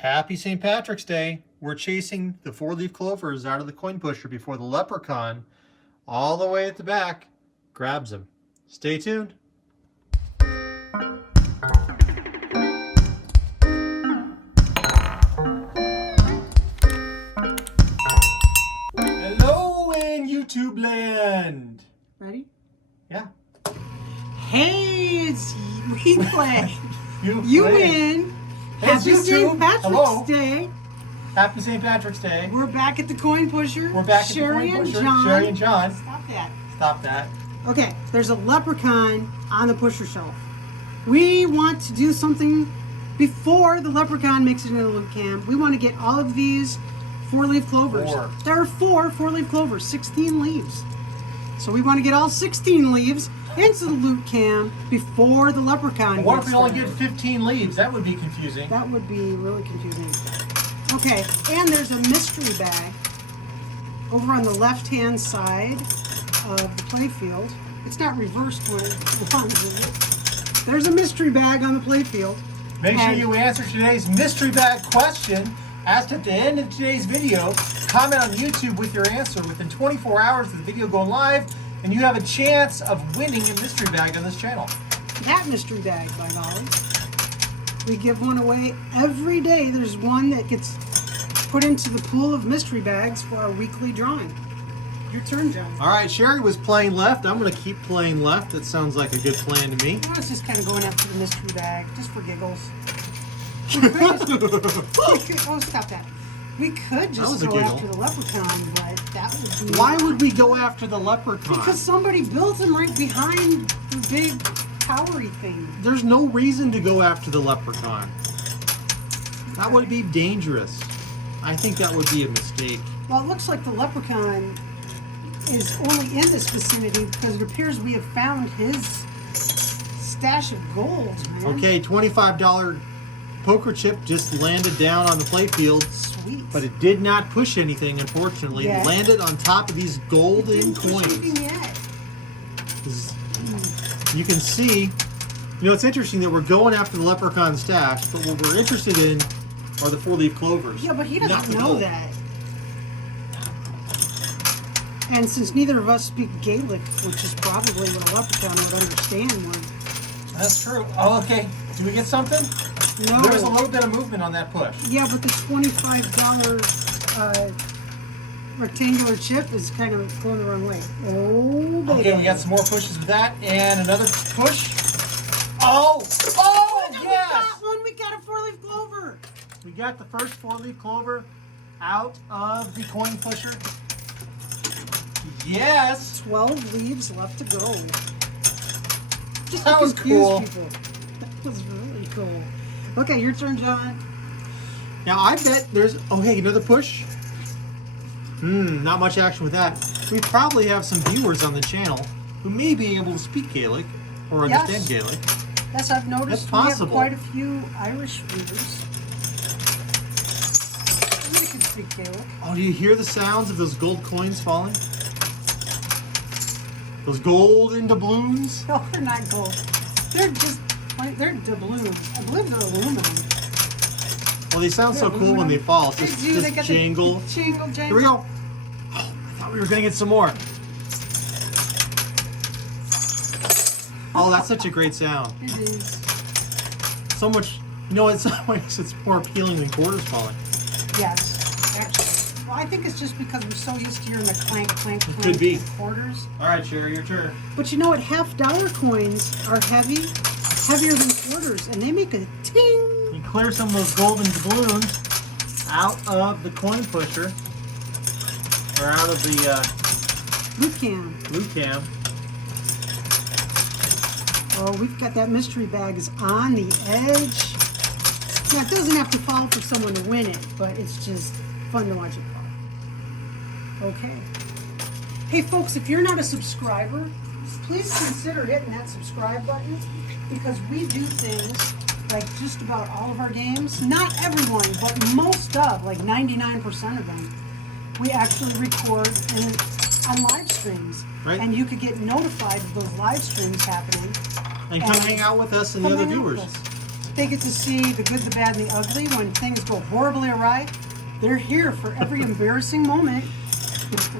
Happy St. Patrick's Day. We're chasing the four-leaf clovers out of the coin pusher before the leprechaun, all the way at the back, grabs them. Stay tuned. Hello in YouTube land. Ready? Yeah. Hey, it's we play. You win. Hey, Happy YouTube. St. Patrick's Hello. Day. Happy St. Patrick's Day. We're back at the coin pusher. We're back Cheri at the coin pusher. and John. Cheri and John. Stop that. Stop that. Okay, there's a leprechaun on the pusher shelf. We want to do something before the leprechaun makes it into the loot cam. We want to get all of these four-leaf clovers. There are four-leaf clovers, 16 leaves. So we want to get all 16 leaves into the loot cam before the leprechaun. What if we only get 15 leaves? That would be confusing. That would be really confusing. Okay, and there's a mystery bag over on the left-hand side of the playfield. It's not reversed when it runs, is it? There's a mystery bag on the playfield. Make sure you answer today's mystery bag question asked at the end of today's video. Comment on YouTube with your answer within 24 hours of the video going live, and you have a chance of winning a mystery bag on this channel. That mystery bag, by golly. We give one away every day. There's one that gets put into the pool of mystery bags for our weekly drawing. Your turn, John. All right, Cheri was playing left. I'm going to keep playing left. That sounds like a good plan to me. I was just kind of going after the mystery bag, just for giggles. Oh, stop that. We could just go after the leprechaun, but that would be... Why would we go after the leprechaun? Because somebody built him right behind the big towery thing. There's no reason to go after the leprechaun. That would be dangerous. I think that would be a mistake. Well, it looks like the leprechaun is only in this vicinity because it appears we have found his stash of gold, man. Okay, $25 poker chip just landed down on the playfield. Sweet. But it did not push anything, unfortunately. Yeah. It landed on top of these golden coins. Yet. You can see, it's interesting that we're going after the leprechaun stash, but what we're interested in are the four-leaf clovers. Yeah, but he doesn't know that. And since neither of us speak Gaelic, which is probably what a leprechaun would understand more. That's true. Oh, okay. Do we get something? No. There's a little bit of movement on that push. Yeah, but the $25 rectangular chip is kind of going the wrong way. Oh, baby. Okay, we got some more pushes with that, and another push. Oh! Oh, yes! We got a four-leaf clover. We got the first four-leaf clover out of the coin pusher. Yes! 12 leaves left to go. Just That to was confuse cool. people. That was really cool. Okay, your turn, John. Now I bet there's, another push. Not much action with that. We probably have some viewers on the channel who may be able to speak Gaelic or understand Gaelic. Yes, I've noticed we have quite a few Irish viewers. Somebody can speak Gaelic. Oh, do you hear the sounds of those gold coins falling? Those golden doubloons? No, they're not gold. They're just, they're doubloons. I believe they're aluminum. Well, they sound so cool when they fall. They Just, do. just They got jangle. the jingle. Here we go. Oh, I thought we were going to get some more. Oh, that's such a great sound. It is. So much, in some ways it's more appealing than quarters falling. Yes, actually. Well, I think it's just because we're so used to hearing the clank, clank, clank Could be. quarters. All right, Cheri, your turn. But you know what? $50 coins are heavier than quarters, and they make a ting. You clear some of those golden doubloons out of the coin pusher, or out of the Loot cam. loot cam. Oh, we've got that mystery bag is on the edge. Now, it doesn't have to fall for someone to win it, but it's just fun to watch it fall. Okay. Hey, folks, if you're not a subscriber, please consider hitting that subscribe button, because we do things like just about all of our games. Not everyone, but most of, like 99% of them, we actually record on live streams. Right. And you could get notified of those live streams happening. And come hang out with us and the other viewers. They get to see the good, the bad, and the ugly when things go horribly awry. They're here for every embarrassing moment.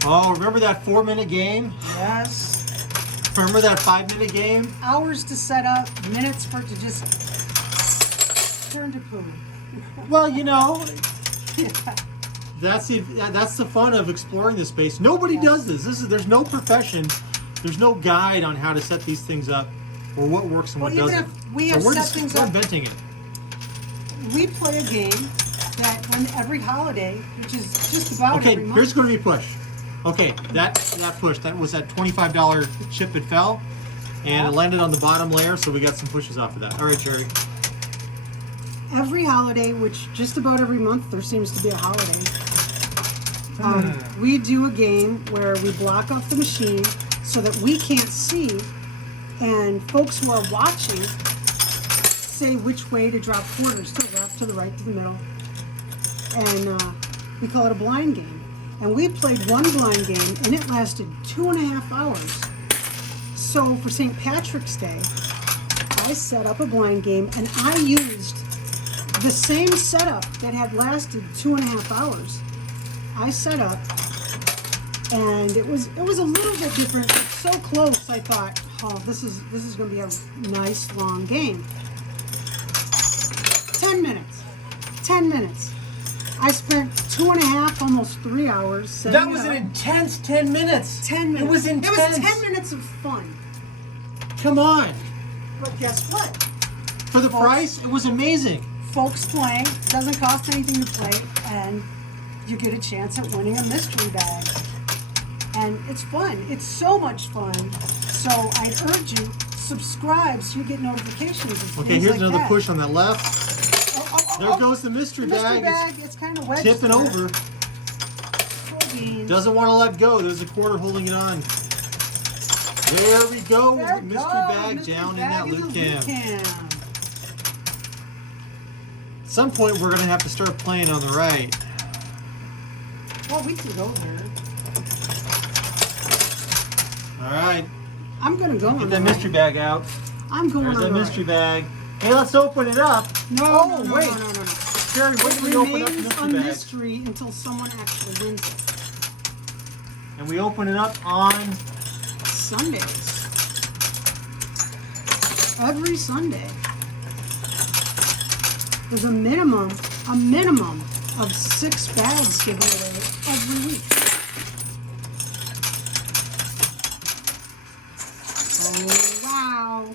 Oh, remember that 4-minute game? Yes. Remember that 5-minute game? Hours to set up, minutes for it to just turn to poo. Well, you know, that's the fun of exploring this space. Nobody does this. There's no profession, there's no guide on how to set these things up or what works and what Well, even doesn't. if we have we're set things we're up- inventing it. We play a game that when every holiday, which is just about Okay, every month. here's going to be a push. Okay, that push, that was that $25 chip that fell, and it landed on the bottom layer, so we got some pushes off of that. All right, Cheri. Every holiday, which just about every month there seems to be a holiday, we do a game where we block off the machine so that we can't see, and folks who are watching say which way to drop quarters, to the left, to the right, to the middle, and we call it a blind game. And we played one blind game, and it lasted 2.5 hours. So for St. Patrick's Day, I set up a blind game, and I used the same setup that had lasted 2.5 hours. I set up, and it was a little bit different. So close, I thought, oh, this is going to be a nice long game. 10 minutes. 10 minutes. I spent 2.5, almost 3 hours setting That was it an up. intense 10 minutes. 10 minutes. It was intense. It was 10 minutes of fun. Come on. But guess what? For the price, it was amazing. Folks playing, doesn't cost anything to play, and you get a chance at winning a mystery bag. And it's fun. It's so much fun. So I urge you, subscribe so you get notifications of Okay, things here's like another that. push on that left. There goes the mystery The mystery bag. bag, it's kind of wedged Tipping there. over. Cool beans. Doesn't want to let go. There's a quarter holding it on. There we go. There Mystery goes, bag mystery down in bag that the loot cam. cam. At some point, we're going to have to start playing on the right. Well, we can go there. All right. I'm going to go Get on that the mystery right. bag out. I'm going There's on that the mystery right. bag. Hey, let's open it up. No, Oh, no, no, wait. no, no, no. Cheri, wait It till we open up the remains a mystery bag. mystery until someone actually wins it. And we open it up on... Sundays. Every Sunday. There's a minimum of 6 bags given away every week. Oh, wow.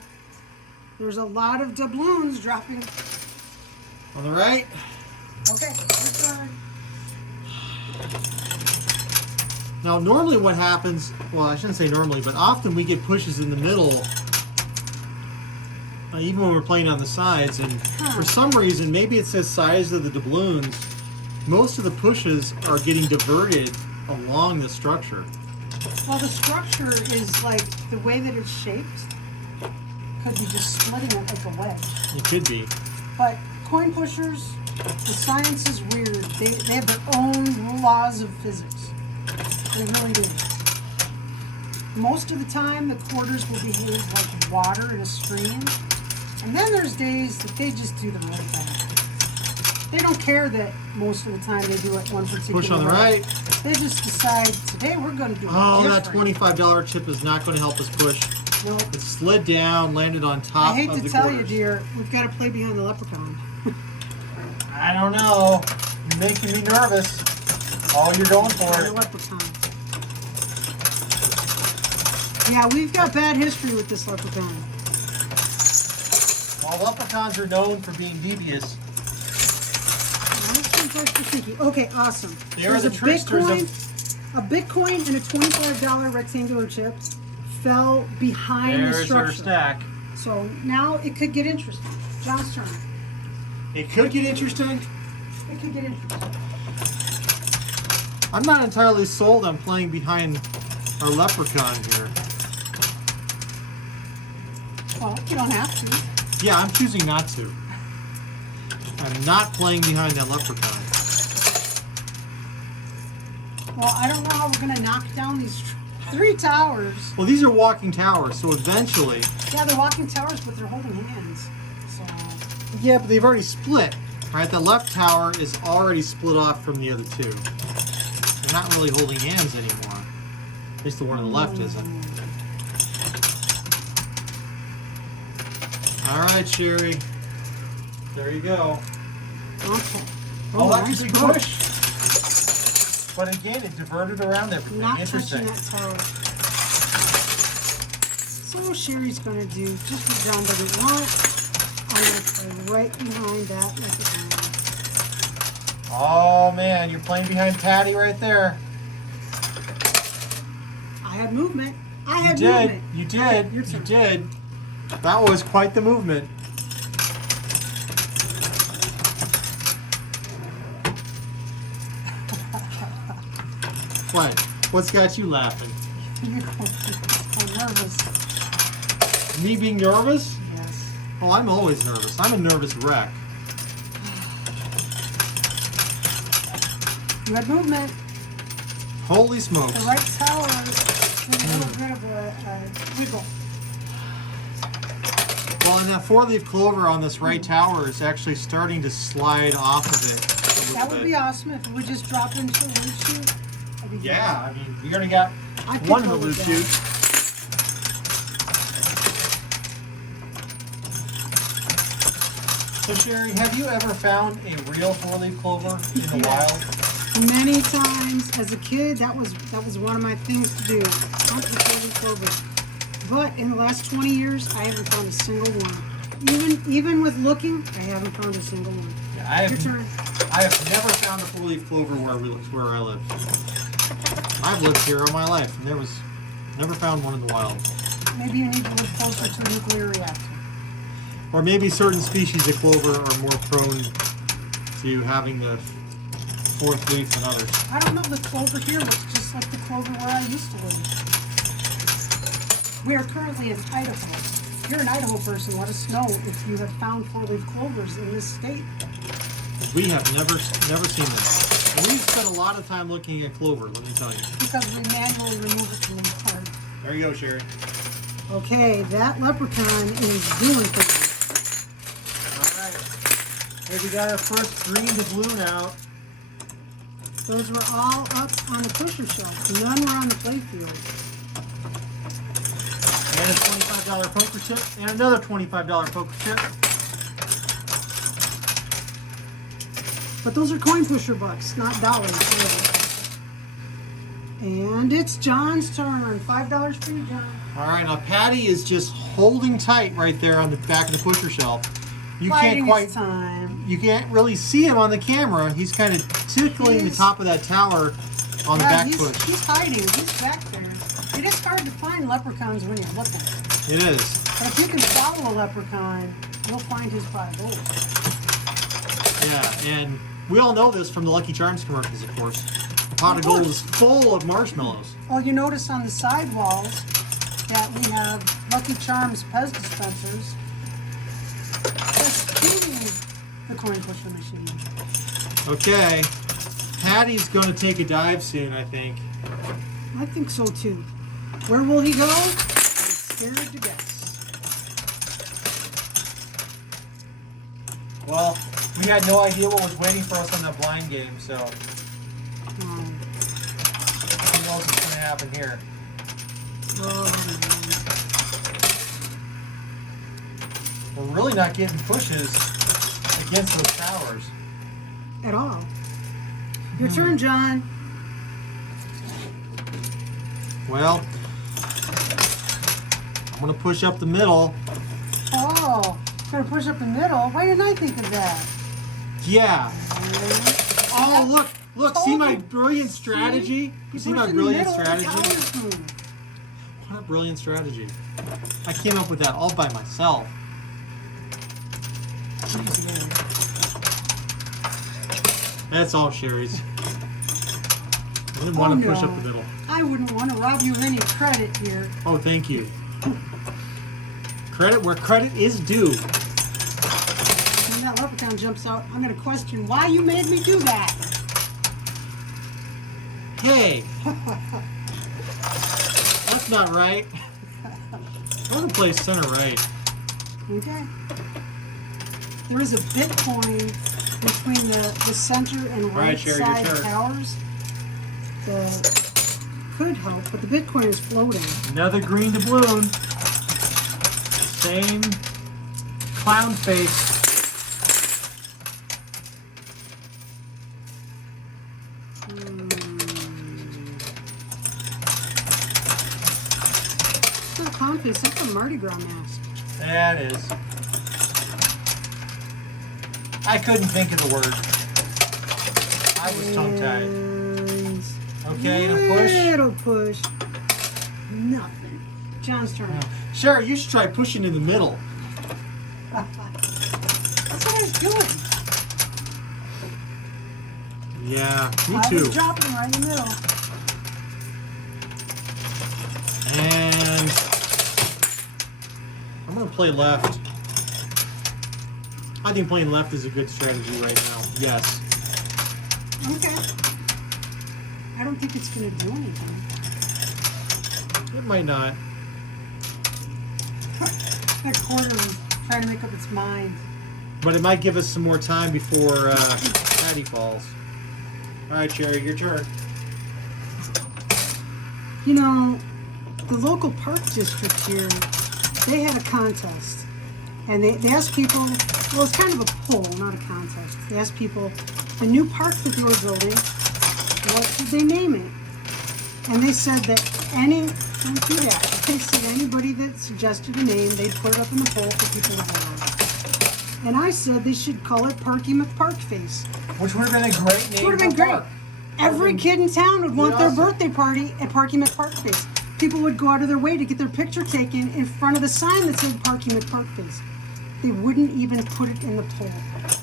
There's a lot of doubloons dropping. On the right. Okay, let's try. Now, normally what happens, well, I shouldn't say normally, but often we get pushes in the middle, even when we're playing on the sides, and for some reason, maybe it's the size of the doubloons, most of the pushes are getting diverted along the structure. Well, the structure is like the way that it's shaped. Could be just splitting it like a wedge. It could be. But coin pushers, the science is weird. They have their own laws of physics. They really do. Most of the time, the quarters will behave like water in a stream. And then there's days that they just do the right thing. They don't care that most of the time they do it one particular Push on the way. right. They just decide, today we're going to do it Oh, that different. $25 chip is not going to help us push. Nope. It slid down, landed on top I hate of to the tell quarters. you, dear, we've got to play behind the leprechaun. I don't know. You're making me nervous. Oh, you're going for Behind the it. leprechaun. Yeah, we've got bad history with this leprechaun. Well, leprechauns are known for being devious. Okay, awesome. They are There's the a tricksters A Bitcoin and a $25 rectangular chip fell behind the There's structure. our stack. So now it could get interesting. John's turn. It could get interesting. It could get interesting. I'm not entirely sold on playing behind our leprechaun here. Well, you don't have to. Yeah, I'm choosing not to. I'm not playing behind that leprechaun. Well, I don't know how we're going to knock down these 3 towers. Well, these are walking towers, so eventually... Yeah, they're walking towers, but they're holding hands. So Yeah, but they've already split. Right? The left tower is already split off from the other two. They're not really holding hands anymore. At least the one on the left isn't. All right, Cheri. There you go. Okay. Oh, that's nice a big push. push. But again, it diverted around everything. Not Interesting. touching that tower. So Cheri's gonna do just what John doesn't want. I'm gonna play right behind that leprechaun. Oh man, you're playing behind Patty right there. I had movement. I had You did. movement. You did. Your You turn. did. That was quite the movement. What? What's got you laughing? I'm nervous. Me being nervous? Yes. Oh, I'm always nervous. I'm a nervous wreck. You had movement. Holy smokes. The right tower did a little bit of a wiggle. Well, and that four-leaf clover on this right tower is actually starting to slide off of it. That would be awesome if it would just drop into a loop shoot. That'd be great. Yeah, I mean, we already got I could one in go the with loop that. chute. So, Cheri, have you ever found a real four-leaf clover in the wild? Many times as a kid, that was one of my things to do. Hunt the four-leaf clover. But in the last 20 years, I haven't found a single one. Even with looking, I haven't found a single one. Yeah, Your turn. I have never found a four-leaf clover where I live. I've lived here all my life, and never found one in the wild. Maybe you need to live closer to a nuclear reactor. Or maybe certain species of clover are more prone to having the fourth leaf than others. I don't know, the clover here looks just like the clover where I used to live. We are currently in Idaho. If you're an Idaho person, let us know if you have found four-leaf clovers in this state. We have never seen them. And we've spent a lot of time looking at clover, let me tell you. Because we manually remove it from the card. There you go, Cheri. Okay, that leprechaun is doing things. Alright. Hey, we got our first green doubloon out. Those were all up on the pusher shelf. None were on the playfield. And a $25 poker chip. And another $25 poker chip. But those are coin pusher bucks, not dollars. Really. And it's John's turn. $5 for you, John. Alright, now Patty is just holding tight right there on the back of the pusher shelf. Biding his time. You can't really see him on the camera. He's kind of tickling the top of that tower on the back push. He's hiding. He's back there. It is hard to find leprechauns when you're looking. It is. But if you can follow a leprechaun, you'll find his pot of gold. Yeah, and we all know this from the Lucky Charms commercials, of course. The pot of gold is full of marshmallows. Well, you notice on the side walls that we have Lucky Charms Pez dispensers. Just feeding the coin pusher machine. Okay, Patty's going to take a dive soon, I think. I think so too. Where will he go? I'm scared to guess. Well, we had no idea what was waiting for us on that blind game, so who knows what's going to happen here. We're really not getting pushes against those towers. At all. Your turn, John. Well, I'm going to push up the middle. Oh, gonna push up the middle. Why didn't I think of that? Yeah. Oh, look, see my brilliant strategy? You see my brilliant strategy? What a brilliant strategy. I came up with that all by myself. That's all Cheri's. I didn't want to push up the middle. I wouldn't want to rob you of any credit here. Oh, thank you. Credit where credit is due. When that leprechaun jumps out, I'm going to question why you made me do that. Hey. That's not right. I'm going to play center right. Okay. there is a Bitcoin between the center and right Cheri, side your turn. towers that could help, but the Bitcoin is floating. Another green doubloon. Same clown face. It's not a clown face, that's a Mardi Gras mask. Yeah, it is. I couldn't think of the word. I was tongue-tied. And Okay, and a push. little push. Nothing. John's turn. Cheri, you should try pushing in the middle. That's what I was doing. Yeah, me I too. was dropping right in the middle. And I'm going to play left. I think playing left is a good strategy right now. Yes. Okay. I don't think it's going to do anything. It might not. That quarter is trying to make up its mind. But it might give us some more time before Patty falls. All right, Cheri, your turn. You know, the local park district here, they had a contest. And they asked people, well, it's kind of a poll, not a contest. They asked people, the new park that they were building, what should they name it? And they said that don't do that. They said anybody that suggested a name, they'd put it up in the poll for people to vote on. And I said they should call it Parky McParkface. Which would have been a great name. Would have been for great. park. Every kid in town would want their awesome. birthday party at Parky McParkface. People would go out of their way to get their picture taken in front of the sign that said Parky McParkface. They wouldn't even put it in the poll.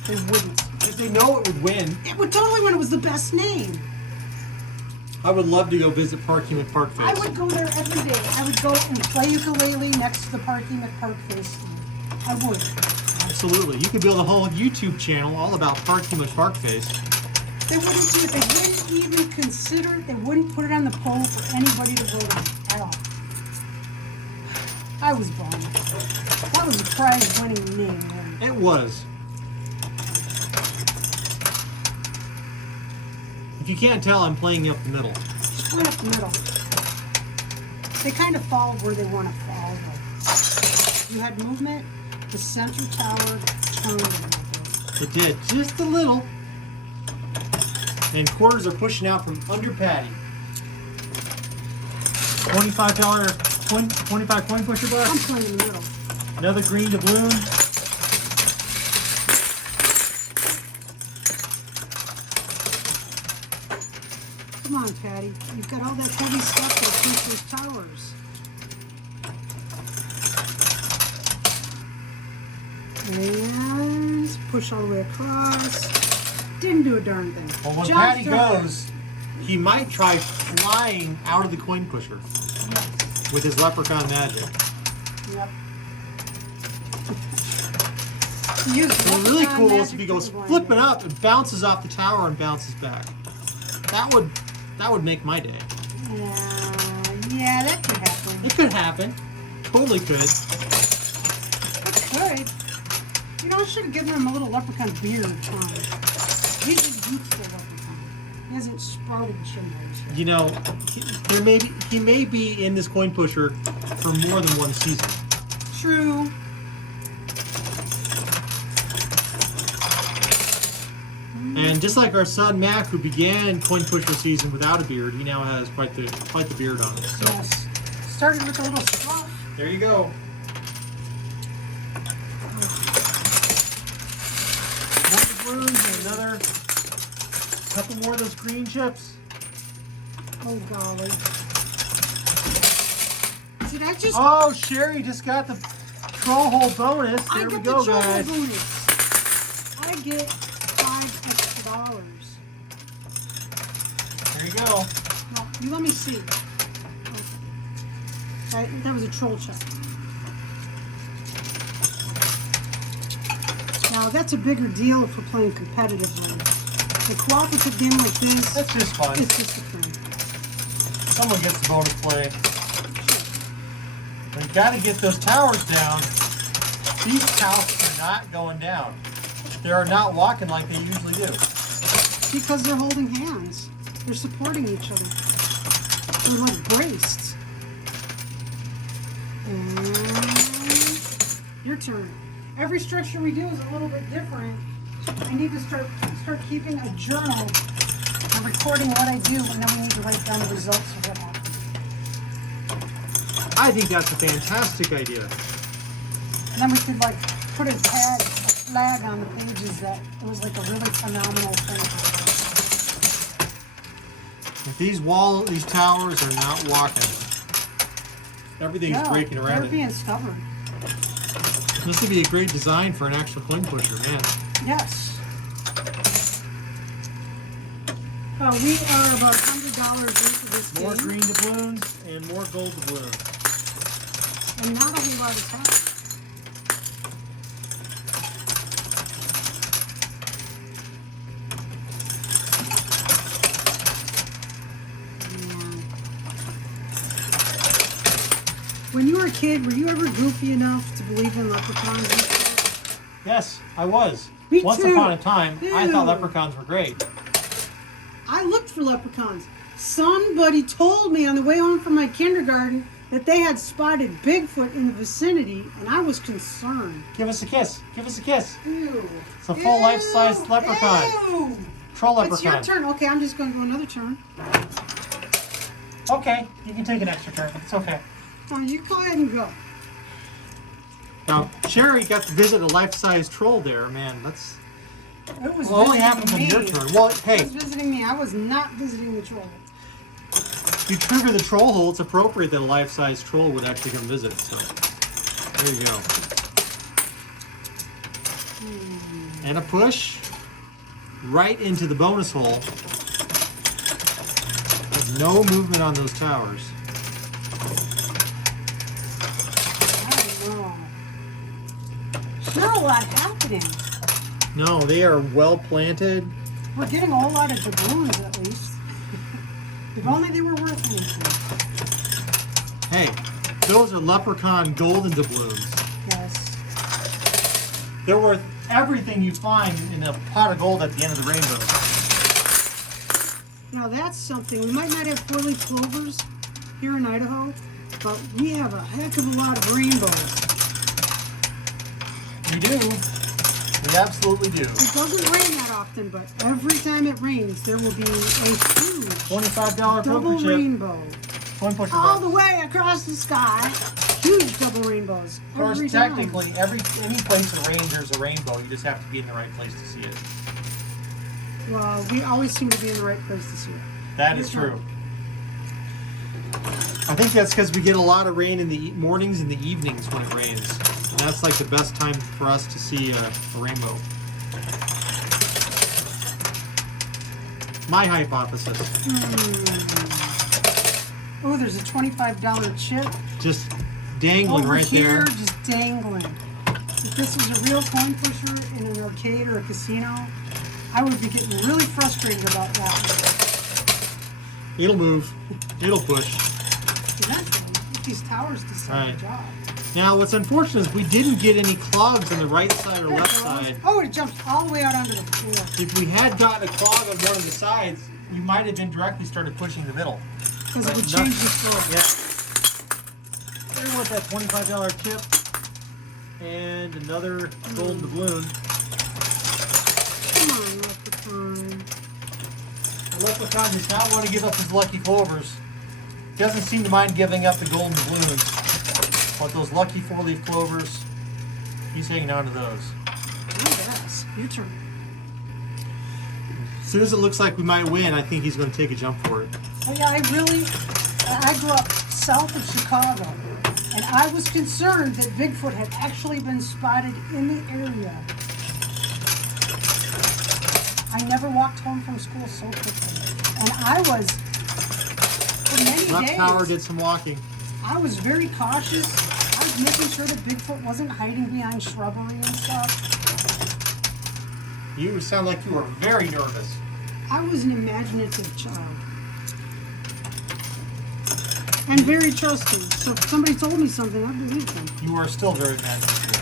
They wouldn't. Because they know it would win. It would totally win. It was the best name. I would love to go visit Parky I McParkface. would go there every day. I would go and play ukulele next to the Parky McParkface. I would. Absolutely. You could build a whole YouTube channel all about Parky McParkface. They wouldn't do it. They wouldn't even consider it. They wouldn't put it on the poll for anybody to vote on at all. I was bummed. That was a prize-winning name there. It was. If you can't tell, I'm playing up the middle. Just went up the middle. They kind of fall where they want to fall, though. You had movement. The center tower turned a little bit. It did. Just a little. And quarters are pushing out from under Patty. $25 coin pusher bar. I'm playing in the middle. Another green doubloon. Come on, Patty. You've got all that heavy stuff that pushes towers. And push all the way across. Didn't do a darn thing. Well, when Just Patty darn. goes, he might try flying out of the coin pusher with his leprechaun magic. Yep. What's really cool is if he goes flipping up and bounces off the tower and bounces back. That would make my day. Yeah, that could happen. It could happen. Totally could. It could. You know, I should have given him a little leprechaun beard time. He's just youthful leprechaun. He hasn't sprouted chin hairs yet. You know, he may be in this coin pusher for more than one season. True. And just like our son Mac, who began coin pusher season without a beard, he now has quite the beard on him. So Yes. Started with a little scruff. there you go. More doubloons and another couple more of those green chips. Oh, golly. Did I just... Oh, Cheri just got the troll hole bonus. I There we get go, the trouble guys. bonus. I get $5 extra. There you go. No, you let me see. Okay. That was a troll check. Now, that's a bigger deal if we're playing competitively. A cooperative game like this, That's just fun. it's just a thing. Someone gets the bonus play. We got to get those towers down. These houses are not going down. They're not walking like they usually do. Because they're holding hands. They're supporting each other. They're like braced. And your turn. Every structure we do is a little bit different. I need to start keeping a journal and recording what I do, and then we need to write down the results of what happened. I think that's a fantastic idea. And then we could like put a flag on the pages that it was like a really phenomenal thing. If these towers are not walking, everything's breaking around They're it. being stubborn. This would be a great design for an extra coin pusher, man. Yes. We are about $100 into this More game. green doubloons and more gold doubloons. And not a whole lot of time. When you were a kid, were you ever goofy enough to believe in leprechauns? Yes, I was. Me Once too. upon a time, I Ew. thought leprechauns were great. I looked for leprechauns. Somebody told me on the way home from my kindergarten that they had spotted Bigfoot in the vicinity, and I was concerned. Give us a kiss. Give us a kiss. Ew. It's a full life-size Ew. leprechaun. Ew. Troll It's your leprechaun. turn. Okay, I'm just going to do another turn. Okay, you can take an extra turn, but it's okay. Oh, you go ahead and go. Now, Cheri got to visit a life-size troll there. Man, that's It was only visiting happens on me. your turn. Well, It hey, was visiting me. I was not visiting the troll. if you trigger the troll hole, it's appropriate that a life-size troll would actually come visit. So, there you go. And a push right into the bonus hole. There's no movement on those towers. I don't know. There's not a lot happening. No, they are well planted. We're getting a whole lot of doubloons at least. If only they were worth anything. Hey, those are leprechaun golden doubloons. Yes. They're worth everything you find in a pot of gold at the end of the rainbow. Now that's something. We might not have 4-leaf clovers here in Idaho, but we have a heck of a lot of rainbows. We do. We absolutely do. It doesn't rain that often, but every time it rains, there will be a huge $25 double poker chip. rainbow Coin pusher all box. the way across the sky. Huge double rainbows. Of course, every time. technically, any place it rains, there's a rainbow. You just have to be in the right place to see it. Well, we always seem to be in the right place to see it. That is true. I think that's because we get a lot of rain in the mornings and the evenings when it rains. And that's like the best time for us to see a rainbow. My hypothesis. Oh, there's a $25 chip Just dangling over right here, there. just dangling. If this was a real coin pusher in an arcade or a casino, I would be getting really frustrated about that. It'll move. It'll push. Eventually, if these towers decide Right. the job. Now, what's unfortunate is we didn't get any clogs on the right side or There it left goes. side. Oh, it jumped all the way out onto the floor. If we had gotten a clog on one of the sides, we might have indirectly started pushing the middle. Because it But would no- change the floor. Yeah. There went that $25 chip and another golden doubloon. Come on, leprechaun. The leprechaun does not want to give up his lucky clovers. He doesn't seem to mind giving up the golden doubloons. But those lucky 4-leaf clovers, he's hanging on to those. Oh, yes. Your turn. As soon as it looks like we might win, I think he's going to take a jump for it. Well, yeah, I grew up south of Chicago, and I was concerned that Bigfoot had actually been spotted in the area. I never walked home from school so quickly. And I was, for many Left days, tower did some walking. I was very cautious. I was making sure that Bigfoot wasn't hiding behind shrubbery and stuff. You sound like you were very nervous. I was an imaginative child. And very trusting. So if somebody told me something, I believed them. You are still very imaginative.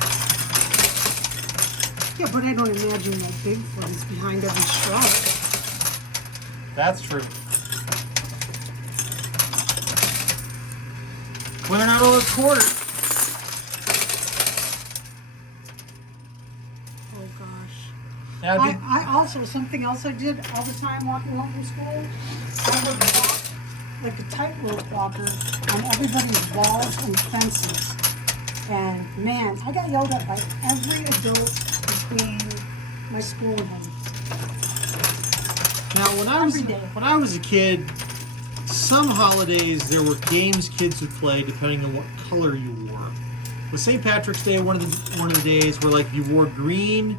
Yeah, but I don't imagine that Bigfoot is behind every shrub. That's true. Well, they're not all a quarter. Oh gosh. Now, I also, something else I did all the time walking home from school, I would walk like a tightrope walker on everybody's walls and fences. And man, I got yelled at by every adult between my school and home. now Every day. when I was a kid, some holidays there were games kids would play depending on what color you wore. Was St. Patrick's Day one of the days where like you wore green,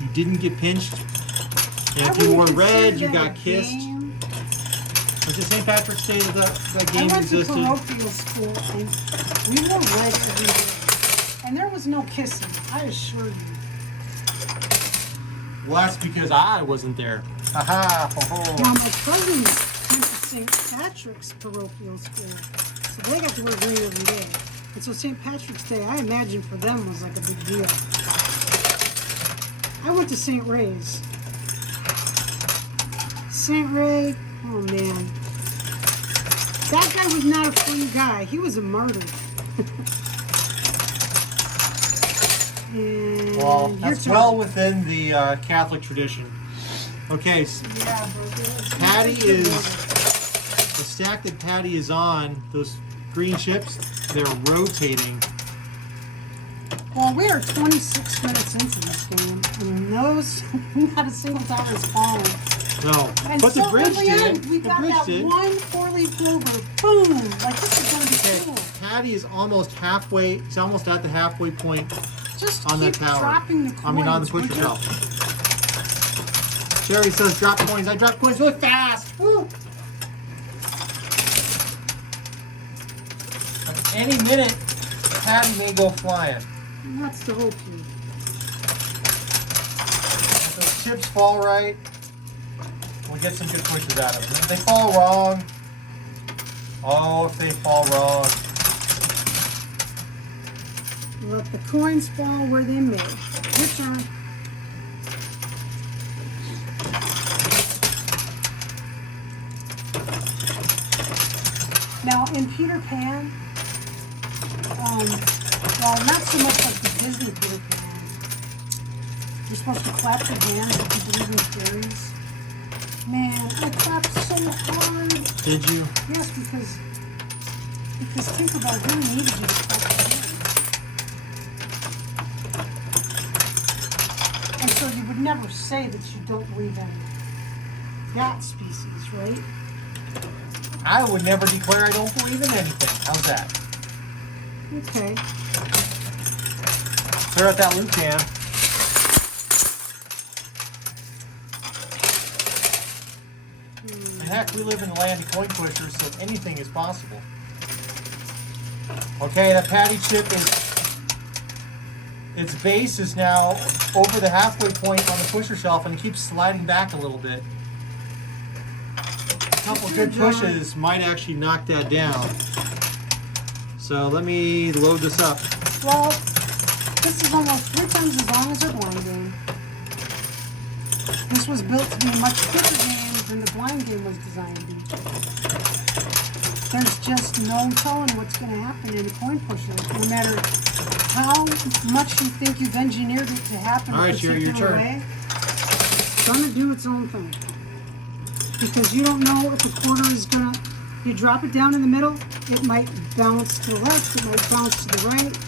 you didn't get pinched, and if you wore red, you got kissed? Game. Was it St. Patrick's Day that game I went existed? to parochial school and we wore red every day. And there was no kissing, I assure you. Well, that's because I wasn't there. Haha. Now my cousins went to St. Patrick's parochial school, so they got to wear green every day. And so St. Patrick's Day, I imagine for them was like a big deal. I went to St. Ray's. St. Ray, oh man. That guy was not a fun guy. He was a martyr. And Well, your that's turn. well within the Catholic tradition. Okay, Yeah, but Patty is the stack that Patty is on. Those green chips, they're rotating. well, we are 26 minutes into this game, and those, not a single tower is falling. No, And but so the bridge in the did. end, we The got bridge that did. one four-leaf clover. Boom! Like, this is going to be Okay, cool. Patty is almost halfway. He's almost at the halfway point Just on keep that tower. dropping the coins. I mean, on the pusher would you? shelf. Cheri says, "Drop coins." I drop coins really fast. Woo. At any minute, Patty may go flying. And that's the hope here. If those chips fall right, we'll get some good pushes out of them. If they fall wrong, oh, if they fall wrong. Let the coins fall where they may. Your turn. Now, in Peter Pan, well, not so much like the Disney Peter Pan, you're supposed to clap your hands if you believe in fairies. Man, I clapped so hard. Did you? Yes, because Tinkerbell really needed you to clap your hands. And so you would never say that you don't believe in that species, right? I would never declare I don't believe in anything. How's that? Okay. Clear out that loot can. And heck, we live in the land of coin pushers, so anything is possible. Okay, that patty chip its base is now over the halfway point on the pusher shelf, and it keeps sliding back a little bit. A couple good pushes might actually knock that down. So let me load this up. Well, this is almost 3 times as long as our blind game. This was built to be a much quicker game than the blind game was designed to be. There's just no telling what's going to happen in a coin pusher, no matter how much you think you've engineered it to happen. All right, a Cheri, your particular turn. way. It's going to do its own thing. Because you don't know if a quarter is going to, you drop it down in the middle, it might bounce to the left, it might bounce to the right.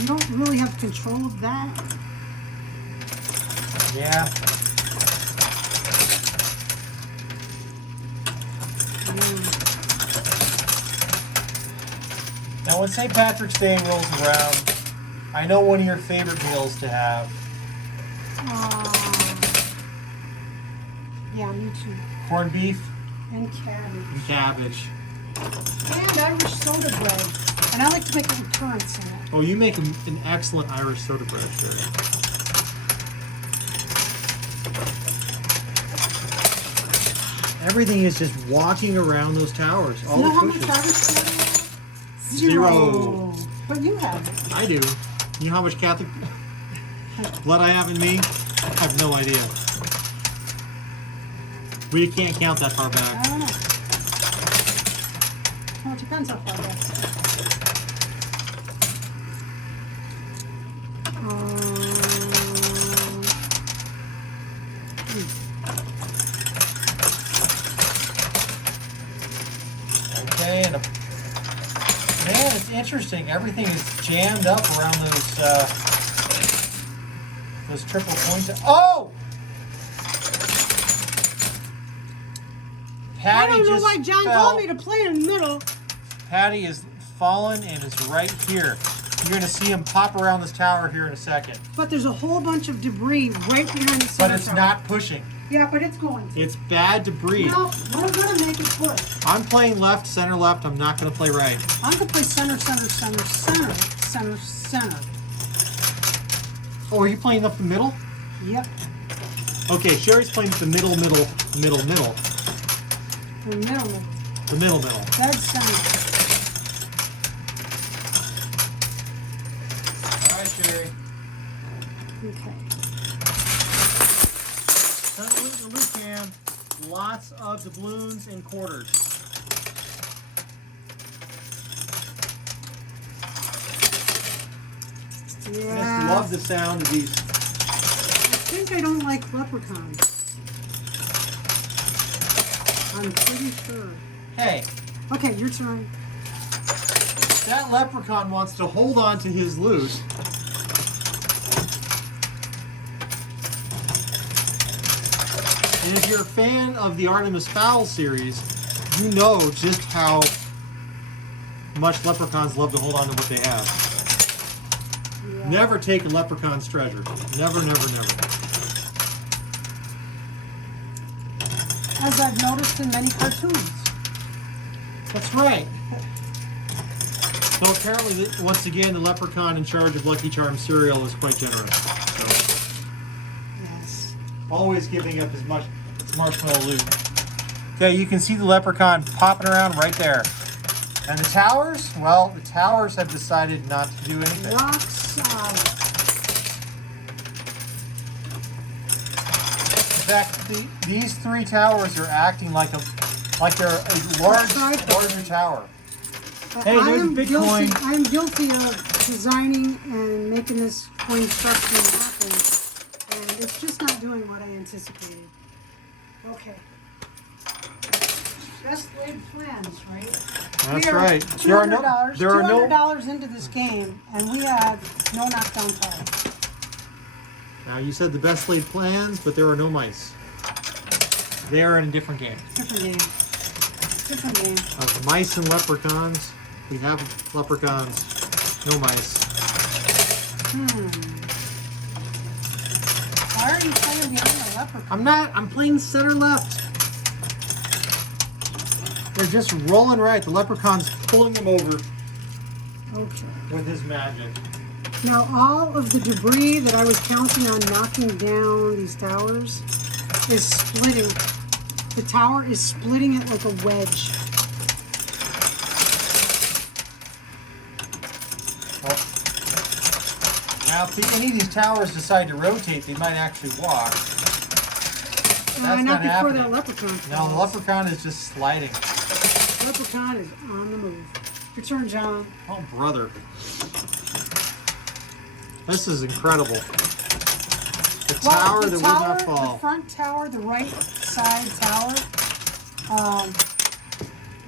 You don't really have control of that. Yeah. Now, when St. Patrick's Day rolls around, I know one of your favorite meals to have. Yeah, me too. Corned beef And cabbage. and cabbage. And Irish soda bread. And I like to make a recurrence in it. Oh, you make an excellent Irish soda bread, Cheri. Everything is just walking around those towers. All You know the how much pushes. Irish soda is? Zero. But you have it. I do. You know how much Catholic Blood I have in me? I have no idea. We can't count that far I back. don't know. Well, it depends how far back. Okay, and man, it's interesting. Everything is jammed up around those triple points. Oh! I Patty don't know just why John fell. told me to play in the middle. Patty is fallen and is right here. You're going to see him pop around this tower here in a second. But there's a whole bunch of debris right behind the center. But it's tower. not pushing. Yeah, but it's going to. It's bad debris. No, we're going to make it push. I'm playing left, center, left. I'm not going to play right. I'm going to play center, center, center, center, center, center. Oh, are you playing up the middle? Yep. Okay, Cheri's playing the middle, middle, middle, middle. The middle. The middle, middle. Dead center. All right, Cheri. Okay. Don't lose the loop cam. Lots of doubloons and quarters. I just Yeah. love the sound of these. I think I don't like leprechauns. I'm pretty sure. Hey, Okay, your turn. that leprechaun wants to hold on to his loot. And if you're a fan of the Artemis Fowl series, you know just how much leprechauns love to hold on to what they have. Yeah. Never take a leprechaun's treasure. Never, never, never. As I've noticed in many cartoons. That's right. So apparently, once again, the leprechaun in charge of Lucky Charms cereal is quite generous. So, Yes. always giving up as much marshmallow loot. Okay, you can see the leprechaun popping around right there. And the towers? Well, the towers have decided not to do anything. Rock solid. In fact, these three towers are acting like they're a larger tower. Hey, I there's am Bitcoin. guilty. I am guilty of designing and making this coin structure happen, and it's just not doing what I anticipated. Okay. Best laid plans, right? That's We are right. There are $200 into this game, and we have no knockdown cards. Now you said the best laid plans, but there are no mice. They are in a different game. Different game. Different game. Of mice and leprechauns. We have leprechauns, no mice. Why are you playing behind the leprechaun? I'm not. I'm playing center left. They're just rolling right. The leprechaun's pulling them over Okay. with his magic. Now all of the debris that I was counting on knocking down these towers is splitting. The tower is splitting it like a wedge. Well, now, if any of these towers decide to rotate, they might actually walk. That's Not not before happening. that leprechaun. No, the leprechaun is just sliding. Leprechaun is on the move. Your turn, John. Oh, brother. This is incredible. The tower that would not fall. The front tower, the right side tower,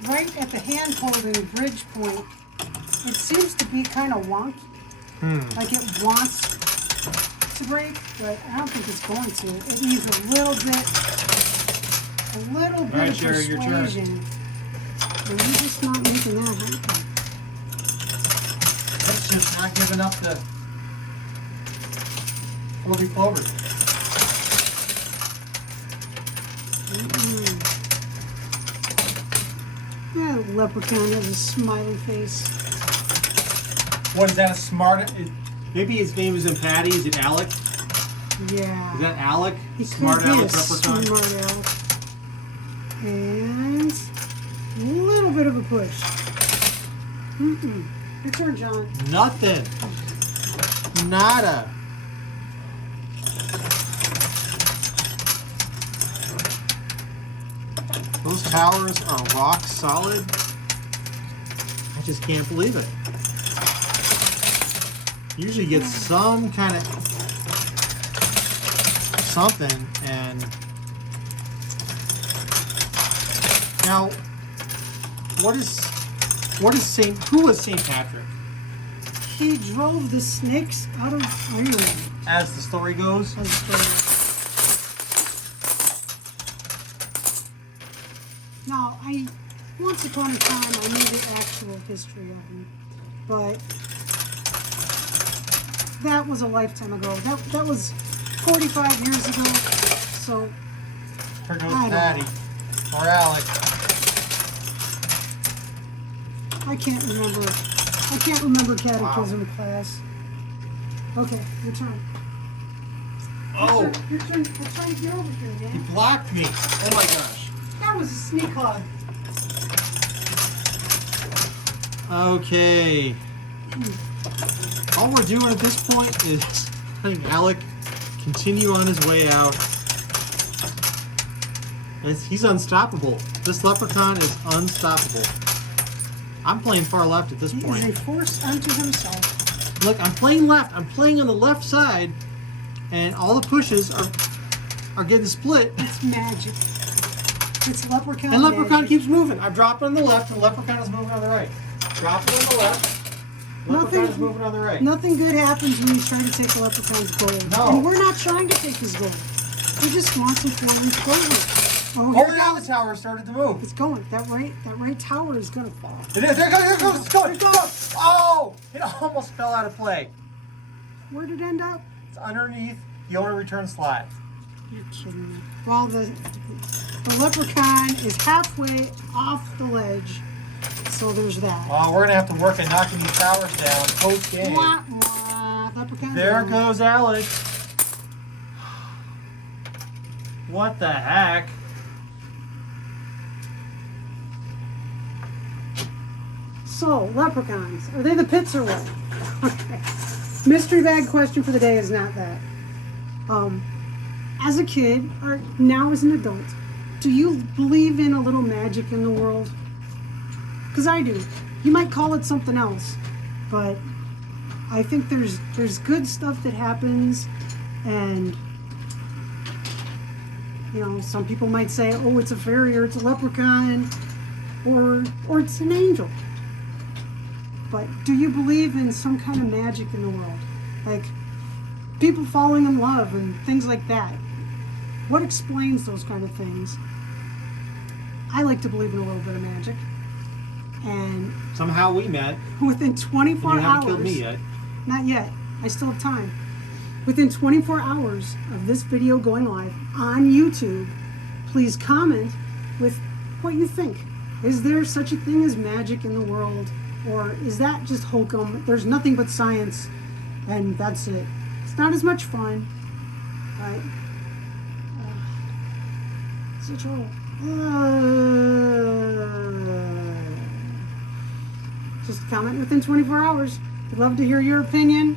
right at the hand-holding bridge point, it seems to be kind of wonky. Like it wants to break, but I don't think it's going to. It needs a little bit right, of Cheri, your turn. persuasion. And you're just not making that happen. It's just not giving up the Corby Clover. That leprechaun has a smiley face. What is that? A smart? Maybe his name is in Patty. Is it Alec? Yeah. Is that Alec? He Smart could be Alec a leprechaun. smart Alec. And a little bit of a push. Your turn, John. Nothing. Nada. Those towers are rock solid. I just can't believe it. Usually get some kind of something, and now who was St. Patrick? He drove the snakes out of Ireland. As the story goes. As the story. Now, once upon a time, I knew the actual history of him, but that was a lifetime ago. That was 45 years ago. So Here goes Patty or Alec. I can't remember catechism class. Okay, your turn. Oh, Your turn. I'm trying to get over here, he man. blocked me. Oh my gosh. That was a sneak hug. Okay. All we're doing at this point is letting Alec continue on his way out. He's unstoppable. This leprechaun is unstoppable. I'm playing far left at this point. He is a force unto himself. Look, I'm playing left. I'm playing on the left side, and all the pushes are getting split. It's magic. It's leprechaun. And leprechaun magic. keeps moving. I'm dropping on the left, and leprechaun is moving on the right. Dropping on the left. Leprechaun is moving on the right. Nothing good happens when you try to take a leprechaun's gold. No. And we're not trying to take his gold. We just want some four-leaf clover. Oh, now the tower started to move. It's going. That right tower is gonna fall. It is. There it goes. It's going. Oh! It almost fell out of play. Where did it end up? It's underneath the owner return slot. You're kidding me. Well, the leprechaun is halfway off the ledge, so there's that. Oh, we're gonna have to work at knocking these towers down post game. Wah, wah. Leprechaun. There goes Alex. What the heck? So, leprechauns, are they the pits or what? Okay. Mystery bag question for the day is not that. As a kid, or now as an adult, do you believe in a little magic in the world? Because I do. You might call it something else, but I think there's good stuff that happens, and some people might say, oh, it's a fairy or it's a leprechaun, or it's an angel. But do you believe in some kind of magic in the world? Like people falling in love and things like that? What explains those kind of things? I like to believe in a little bit of magic. And Somehow we met. within 24 You hours... haven't killed me yet. Not yet. I still have time. Within 24 hours of this video going live on YouTube, please comment with what you think. Is there such a thing as magic in the world? Or is that just hokum? There's nothing but science, and that's it. It's not as much fun, right? Such a... Just comment within 24 hours. I'd love to hear your opinion.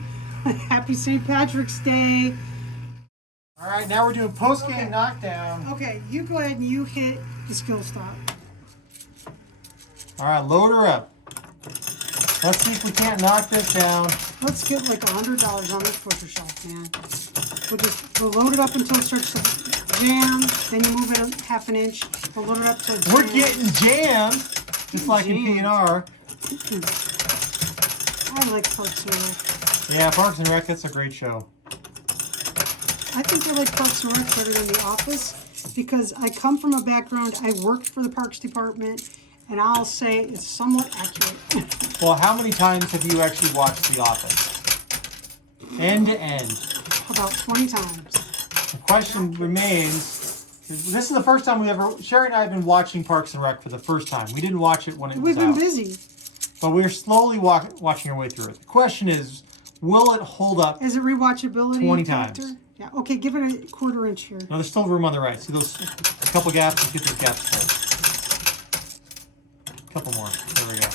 Happy St. Patrick's Day. All right, now we're doing post-game knockdown. Okay, you go ahead and you hit the skill stop. All right, load her up. Let's see if we can't knock this down. Let's get like $100 on this butcher shelf, man. We'll load it up until it starts to jam. Then you move it up half an inch. We'll load it up to jam. We're getting jammed, just like in PNR. I like Parks and Rec. Yeah, Parks and Rec, that's a great show. I think I like Parks and Rec better than The Office because I come from a background, I worked for the Parks Department, and I'll say it's somewhat accurate. Well, how many times have you actually watched The Office? End to end. About 20 times. The question remains, this is the first time Cheri and I have been watching Parks and Rec for the first time. We didn't watch it when it was We've been out. busy. But we're slowly watching our way through it. The question is, will it hold up? Is it rewatchability 20 factor? times. Yeah, okay, give it a quarter inch here. No, there's still room on the right. See those couple gaps? Let's get those gaps filled. A couple more. There we go.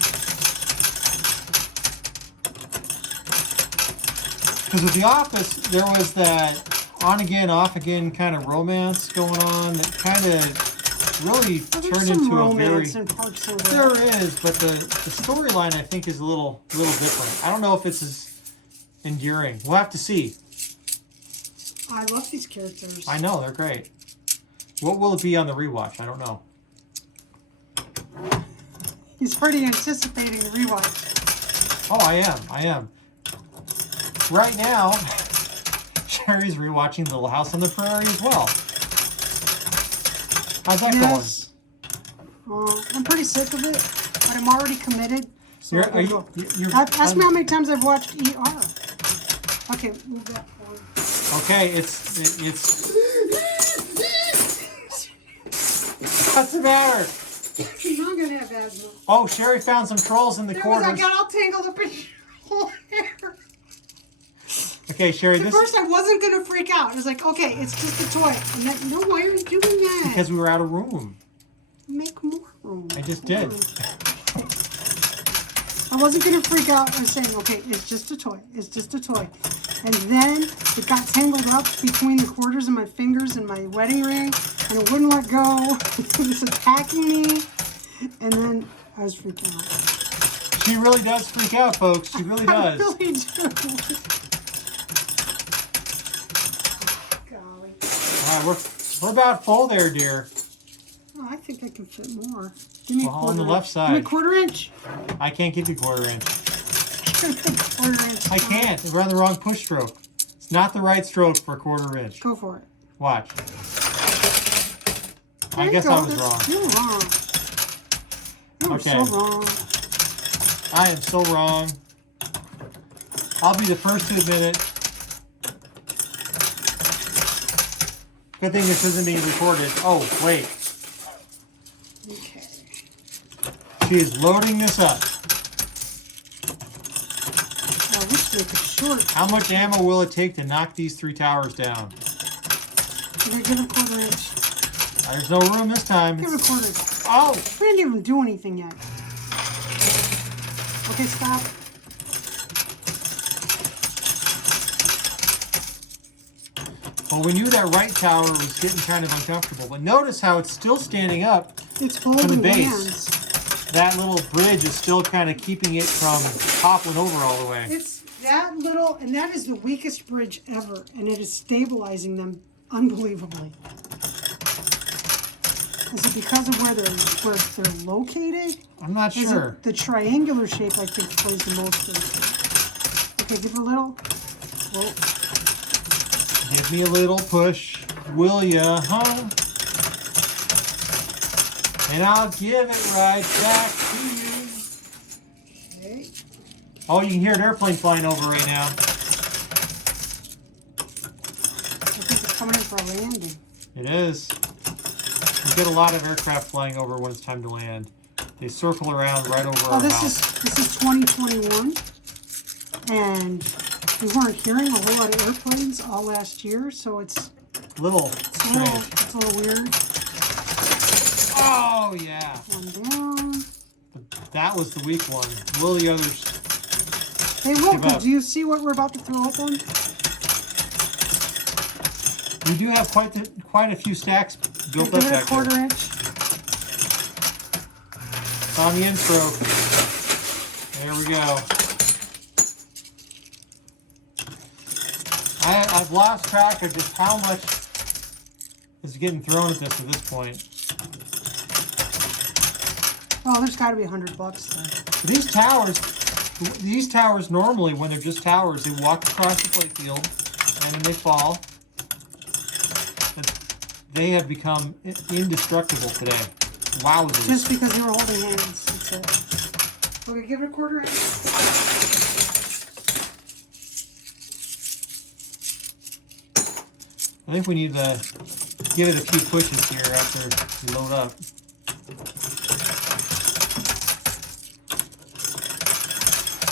Because with The Office, there was that on again, off again kind of romance going on that kind of really Well, turned there's some into a very... romance in Parks and Rec. There is, but the storyline, I think, is a little different. I don't know if it's as enduring. We'll have to see. I love these characters. I know, they're great. What will it be on the rewatch? I don't know. He's already anticipating the rewatch. Oh, I am. Right now, Cheri's rewatching Little House on the Prairie as well. How's that Yes. I'm pretty sick of it, but I'm already committed. So ask me how many times I've watched ER. Okay, move that forward. Okay, it's. What's the matter? I'm gonna have asthma. Oh, Cheri found some trolls in the quarters. I got all tangled up in your hair. Okay, Cheri, At first, I wasn't gonna freak out. I was like, okay, it's just a toy. And then, no, why are you doing that? Because we were out of room. Make more room. I just did. I wasn't gonna freak out. I was saying, okay, it's just a toy. It's just a toy. And then it got tangled up between the quarters of my fingers and my wedding ring, and it wouldn't let go. It was attacking me, and then I was freaking out. She really does freak out, folks. She really does. I really do. Golly. All right, we're about full there, dear. Oh, I think I can fit more. Give me a quarter on the left inch. side. Give me a quarter inch. I can't give you quarter inch. Quarter inch. I can't. We're on the wrong push stroke. It's not the right stroke for a quarter inch. Go for it. Watch. There I you guess go. I was wrong. You're wrong. You're Okay. so wrong. I am so wrong. I'll be the first to admit it. Good thing this isn't being recorded. Oh, wait. Okay. She is loading this up. I wish they could short. How much ammo will it take to knock these 3 towers down? Give it a quarter inch. There's no room this time. Give it a quarter inch. Oh! We didn't even do anything yet. Okay, stop. Well, we knew that right tower was getting kind of uncomfortable, but notice how it's still standing up. It's from holding the base. hands. That little bridge is still kind of keeping it from toppling over all the way. It's that little, and that is the weakest bridge ever, and it is stabilizing them unbelievably. Is it because of where they're located? I'm not Is sure. it the triangular shape, I think, plays the most of it. Okay, give it a little. Whoa. Give me a little push, will ya, huh? And I'll give it right back to you. Okay. Oh, you can hear an airplane flying over right now. I think it's coming in for a landing. It is. We get a lot of aircraft flying over when it's time to land. They circle around right over our house. This is 2021, and we weren't hearing a whole lot of airplanes all last year, so it's It's a little strange. it's a little weird. Oh, yeah. One down. That was the weak one. Will the others... Hey, look, Give up. do you see what we're about to throw at them? We do have quite a few stacks built Give up it a back quarter there. inch. It's on the intro. There we go. I've lost track of just how much is getting thrown at this point. Oh, there's got to be $100 there. These towers normally, when they're just towers, they walk across the play field and then they fall. But they have become indestructible today. Wowzers. Just because you were holding hands. That's it. Okay, give it a quarter inch. I think we need to give it a few pushes here after we load up.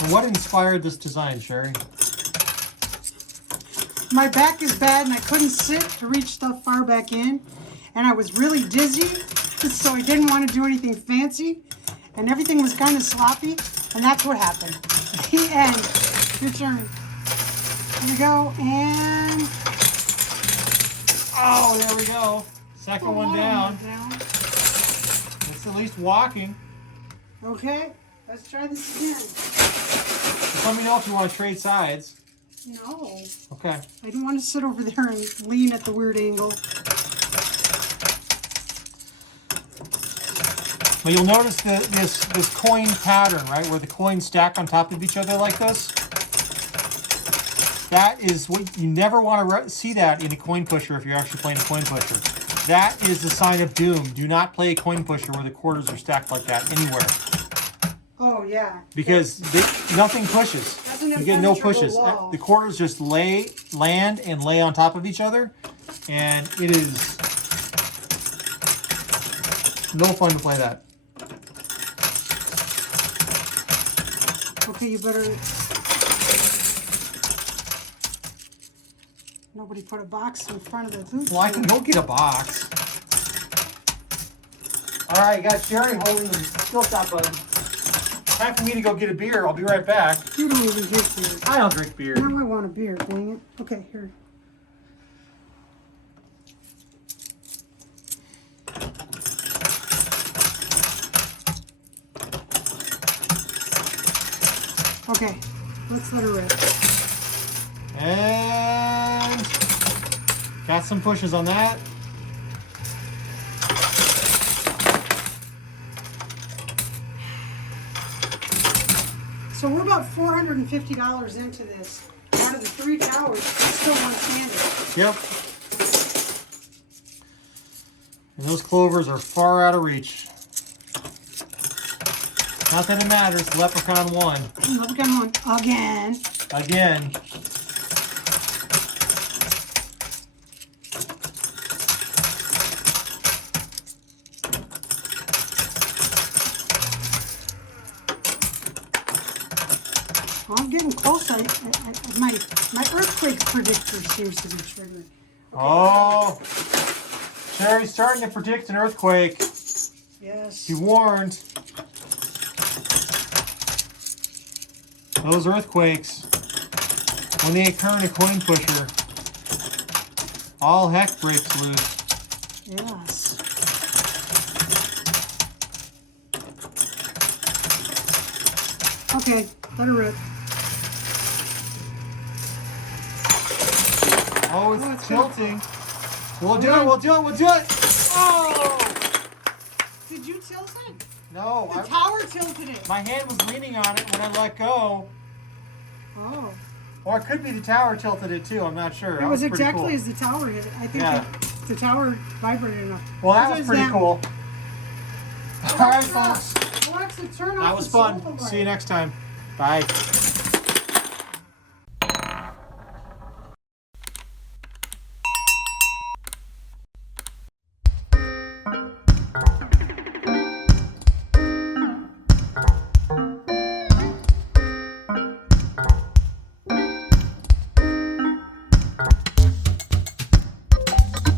And what inspired this design, Cheri? My back is bad and I couldn't sit to reach stuff far back in. And I was really dizzy, so I didn't want to do anything fancy. And everything was kind of sloppy. And that's what happened. The end. Your turn. Here we go. And... Oh, there we go. Second one down. It's at least walking. Okay, let's try this again. Just let me know if you want to trade sides. No. Okay. I don't want to sit over there and lean at the weird angle. But you'll notice this coin pattern, right? Where the coins stack on top of each other like this. That is what you never want to see that in a coin pusher if you're actually playing a coin pusher. That is the sign of doom. Do not play a coin pusher where the quarters are stacked like that anywhere. Oh, yeah. Because nothing pushes. You get no pushes. The quarters just land and lay on top of each other. And it is no fun to play that. Okay, you better... Nobody put a box in front of the hoop. Well, I can go get a box. All right, got Cheri holding the skill stop button. Time for me to go get a beer. I'll be right back. You don't even drink beer. I don't drink beer. Now I want a beer, dang it. Okay, here. Okay, let's let her rip. And got some pushes on that. So we're about $450 into this. Out of the 3 towers, it's still one standard. Yep. And those clovers are far out of reach. Not that it matters. Leprechaun won. Leprechaun won again. Again. I'm getting close. My earthquake predictor seems to be triggering. Okay. Oh, Cheri's starting to predict an earthquake. Yes. She warned. Those earthquakes, when they occur in a coin pusher, all heck breaks loose. Yes. Okay, let her rip. Oh, it's tilting. We'll do it, we'll do it, we'll do it. Oh! Did you tilt it? No. The tower tilted it. My hand was leaning on it when I let go. Oh. Or it could be the tower tilted it too, I'm not sure. It was exactly cool. as the tower hit it. I think Yeah. the tower vibrated enough. Well, that was pretty cool. All right, folks. Alexa, turn off That was the fun. sofa light. See you next time. Bye.